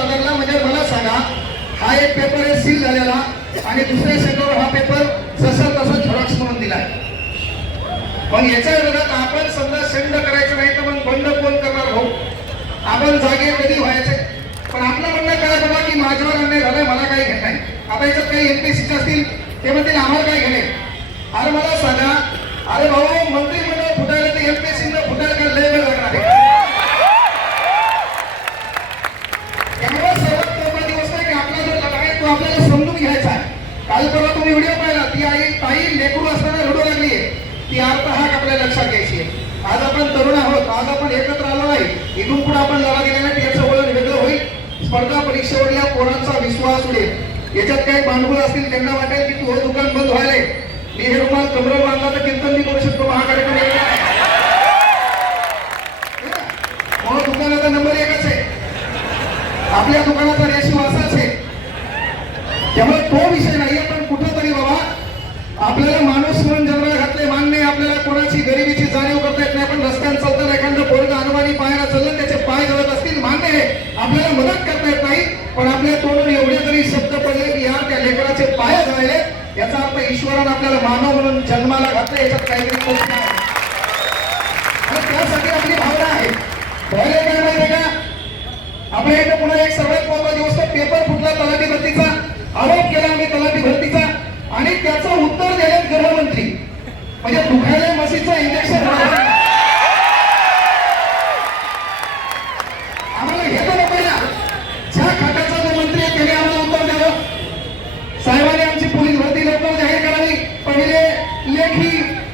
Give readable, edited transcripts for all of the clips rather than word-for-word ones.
आदरला. म्हणजे मला सांगा, हा एक पेपर आहे सील झालेला आणि दुसऱ्या सेंटरवर हा पेपर जसा तसा झेरॉक्स म्हणून दिलाय. मग याच्या विरोधात आपण समजा सेंड करायचं नाही तर मग बंद कोण करणार भाऊ? आपण जागे कधी व्हायचे? पण आपलं म्हणणं काय बाबा की माझ्यावर अन्याय झालाय, मला काही घेत नाही. आता याच्यात काही एमपीएससीचे असतील ते म्हणतील आम्हाला काय घेणे. अरे मला सांगा, अरे भाऊ मंत्रिमंडळ फुटायला तर एमपीएससीनं फुटायला काय लय वेळ लागणार आहे? त्यामुळे सर्वात महत्त्वाची दिवस आहे की आपला जो लढा आहे तो आपल्याला समजून घ्यायचा आहे. काल परवा तुम्ही व्हिडिओ पाहिला, ती आई ताई लेकरू असताना रडू लागली आहे. ती अर्थहाक आपल्या लक्षात घ्यायची आहे. आज आपण तरुण आहोत, आज आपण एकत्र आलो नाही, इथून पुढे आपण लढा दिला नाही याचं वळण वेगळं होईल. स्पर्धा परीक्षेवरल्या पोरांचा विश्वास उडेल. याच्यात काही भांडवल असतील त्यांना वाटेल की तू दुकान बंद व्हायला, मी हे रुमाल कमरेवर बांधला तर कीर्तन मी करू शकतो. हा कार्यक्रम म्हणून दुकानाचा नंबर एकच आहे, आपल्या दुकानाचा रेशिओ असाच आहे. त्यामुळे तो विषय नाही. पण कुठंतरी बाबा आपल्याला माणूस म्हणून जन्माला घातले मान्य, आपल्याला कोणाची गरिबीची जाणीव करता येत नाही. पण रस्त्यात चालताना एखादं पोरगं अनुमानी पायाला चाललं, त्याचे पाय जळत असतील मान्य आहे, आपल्याला मदत करता येत नाही. पण आपल्या तोंडून एवढे तरी शब्द पडले की यार त्या लेकराचे पाय जळले, याचा अर्थ ईश्वरानं आपल्याला मानव म्हणून जन्माला घातले, याच्यात काहीतरी प्रश्न आहे. आणि त्यासाठी आपली भावना आहे. भावना काय माहिती का, आपल्या इथे पुन्हा एक सर्वात महत्वाची गोष्ट, पेपर फुटला तलाठी भरतीचा, आरोप केला आम्ही तलाठी भरतीचा आणि त्याचं उत्तर दिले गृहमंत्री. म्हणजे दुखायला मशीचं इंजेक्शन आम्हाला घेतो नको ना. ज्या खात्याचा जो मंत्री आहे त्याने आम्हाला उत्तर द्यावं. साहेबांनी आमची पोलीस भरती लवकर जाहीर करावी. पहिले लेखी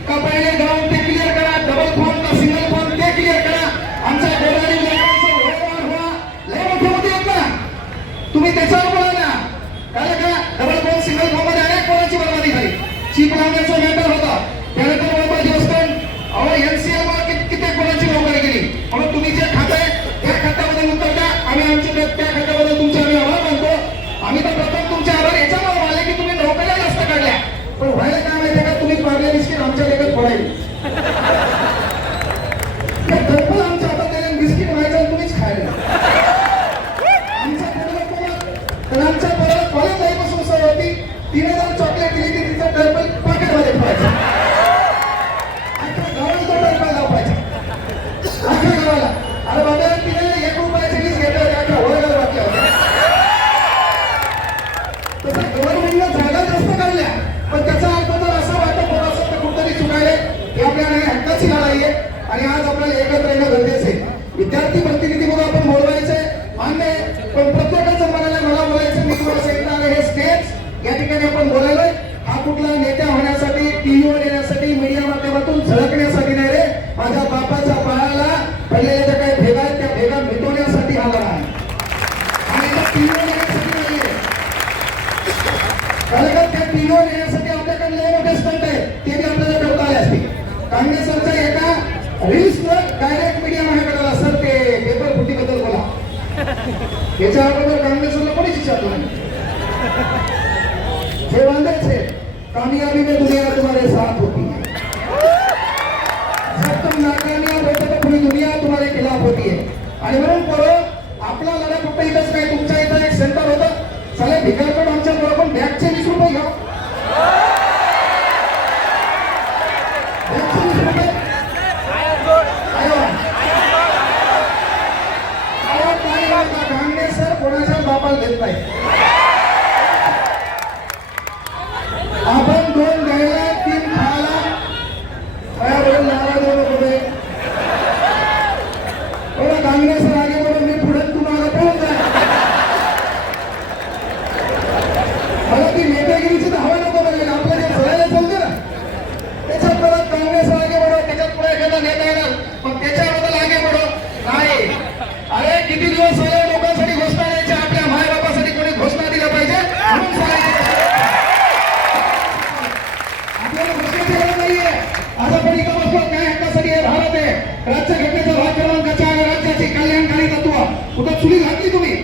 का पहिले ग्राउंड ते क्लिअर करा, डबल फोन का सिंगल फोन ते क्लिअर करा. आमच्या गोरगरीब लोकांचं व्यवहार व्हा. लय मोठे मोठे आहेत ना, तुम्ही त्याच्यावर बोला ना. काय का डबल फोन सिंगल फोन मध्ये अनेक कोणाची बर्बादी झाली. चीप लावण्याचा मॅटर होता, त्यानंतर मोबाईल दिवसभर अहो एनसीएल किती कोणाची नोकरी केली. म्हणून तुम्ही जे खाताय त्या खात्यामध्ये उत्तर द्या. आम्ही आमच्या त्या खात्याबद्दल तुमचे आम्ही आभार मानतो. आम्ही तर प्रथम तुमचे आभार याच्यामुळे मानले की तुम्ही नोकऱ्या जास्त काढल्या. पण व्हायला काय माहिती का, तुम्ही पाडले बिस्किट आमच्या लेखत पडायला धरपल आमच्या हातात दिले बिस्किट व्हायचं तुम्हीच खायला. आमच्या आमच्या परत कॉलेज लाईफपासून सवय होती, 3000 चॉकलेट दिली की तिचा टर्पल पॉकेटमध्ये ठेवायचा. अख्ख्या गावाला तो टर्पल लावायचा, अख्ख्या गावाला. अरे बाबा तिने 1 रुपयाची वीज घेतलं, अख्ख्या वर्गाला वाटल्या होत्या. तसं गव्हर्नमेंटला जागा जास्त काढल्या, पण त्याचा अर्थ जर असा वाटत होत असेल तर कुठतरी चुकायले. ही आपल्या हक्काची लढाई आहे आणि आज आपल्याला एकत्र येणं गरजेचं आहे. विद्यार्थी प्रतिनिधी म्हणून आपण बोलवायचंय मान्य आहे, पण प्रत्येकाचं मनाला मला बोलायचं. मी तुम्हाला सांगितलं हे स्टेज या ठिकाणी आपण बोलायलोय. हा कुठला नेत्या होण्यासाठी, टीव्हीवर येण्यासाठी, मीडिया माध्यमातून झळकण्यासाठी नाही रे. माझ्या बापाच्या पायाला पडलेल्या ज्या काही भेगा आहेत त्या भेगा मिटवण्यासाठी हा लढा आहे. आणि त्या टीव्हीवर येण्यासाठी नाहीये, कारण त्या टीव्हीवर येण्यासाठी आपल्याकडे लय मोठे स्टंट आहे, ते बी आपल्याला करता आले असतील. काँग्रेसच्या एका रील्सवर डायरेक्ट मीडिया माझ्याकडे आला, सर ते पेपर फुटीबद्दल बोला. याच्या अगोदर काँग्रेसला कोणीच विचारलं नाही. हे बांधायचे कामयाबी में दुनिया तुम्हारे साथ होती है, जब तुम नाकामयाब होते तो पूरी दुनिया तुम्हारे खिलाफ होती है. आणि म्हणून बरोबर आपला लढा फक्त इथंच नाही, तुमच्या इथं एक सेंटर होतं, चला भिकारकडे आमच्या बरोबर बॅगचे 20 रुपये घ्या. काँग्रेस सर कोणाच्या बापाला देत नाही. आपण 2 द्यायला 3 खायला माझ्याबरोबर नाराज होते. काँग्रेस आगे बरोबर मी पुढे तुम्हाला पळून जाय. मला ती नेतागिरीची धावा नको बघायला. आपलं जे सगळ्याला चालते ना त्याच्यात परत काँग्रेस आगे बढो, त्याच्यात पुढे एखादा नेता येणार मग त्याच्याबद्दल आगे बढो नाही. अरे किती दिवस झाले लोकांसाठी घोषणा द्यायच्या, आपल्या मायबापासाठी कोणी घोषणा दिल्या पाहिजे म्हणून आपल्याला घोषणेची गरज नाहीये. आज आपण इथं बसलो काय हक्कासाठी हे भारत आहे. राज्यघटनेचा भाग क्रमांकाच्या राज्याची कल्याणकारी तत्व कुठं चुली घातली तुम्ही.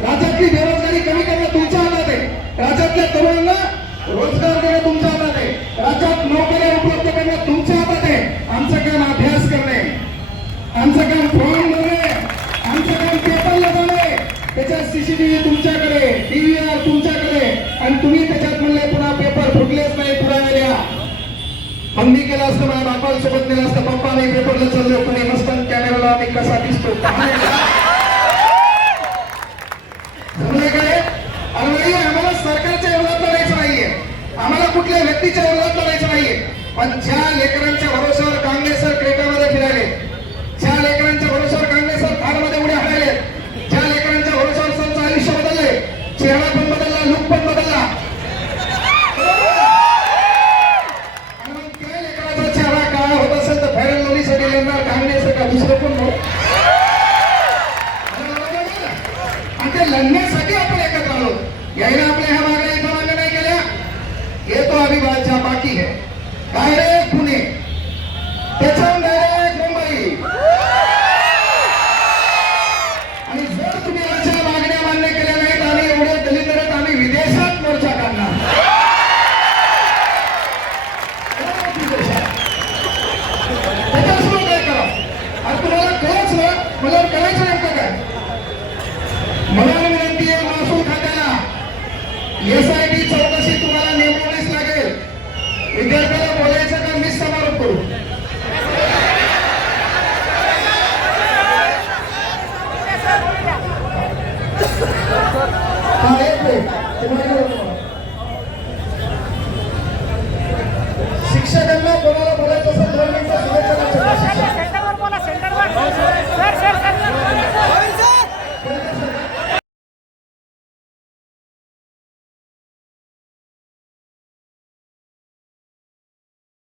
राज्यातली बेरोजगारी कमी करणं तुमच्या हातात आहे, राज्यातल्या तरुणांना रोजगार देणं तुमच्या हातात आहे, राज्यात नोकऱ्या उपलब्ध करणं तुमच्या हातात आहे. आमचं काम अभ्यास करणे, आमचं काम फॉर्म भरणे, आमचं काम पेपरला जाणे. त्याच्यात सीसीटीव्ही तुमच्याकडे, DVR तुमच्याकडे, आणि तुम्ही त्याच्यात म्हणले पुन्हा पेपर फुटलेच नाही, पुरावे द्या. मग मी केलं असतं, माझ्या बापाला सोबत नेलं असतं, पप्पा मी पेपरला चाललो, कोणी मस्त कॅमेराला मी कसा दिसतो जमलं काय? आणि आम्हाला सरकारच्या विरोधात लढायचं नाहीये, आम्हाला कुठल्या व्यक्तीच्या विरोधात लढायचं नाहीये. पण ज्या लेकरांच्या भरोश्यावर काँग्रेस सर क्रेटामध्ये फिरायले, ज्या लेकरांच्या भरोश्यावर काँग्रेस सर कारमध्ये उड्या हाणायले, ज्या लेकरांच्या भरोश्यावर सरचं आयुष्य बदलले, चेहरा पण बदलला, लुक पण बदलला, आणि मग त्या लेकराचा चेहरा काळा होत असेल तर फेरन लोणीसाठी लढणार काँग्रेस का दुसरं कोण हो? आणि ते लढण्यासाठी आपण एकत्र आलो. यायला आपल्या ह्या मागण्या इथं मान्य नाही केल्या, येतो अभी बाकी है. डायरेक्ट पुणे, त्याच्याहून डायरेक्ट मुंबई. आणि जर तुम्ही आमच्या मागण्या मान्य केल्या नाहीत, आम्ही एवढे दलित आहेत, आम्ही विदेशात मोर्चा काढणार. त्याच्यासमोर काय करा? आज तुम्हाला कळच ना, मला करायचं नेमकं काय? मला विनंती आहे महसूल खात्याला, SIT चौकशी तुम्हाला नेमवावीच लागेल. विद्यार्थ्याला बोलायचं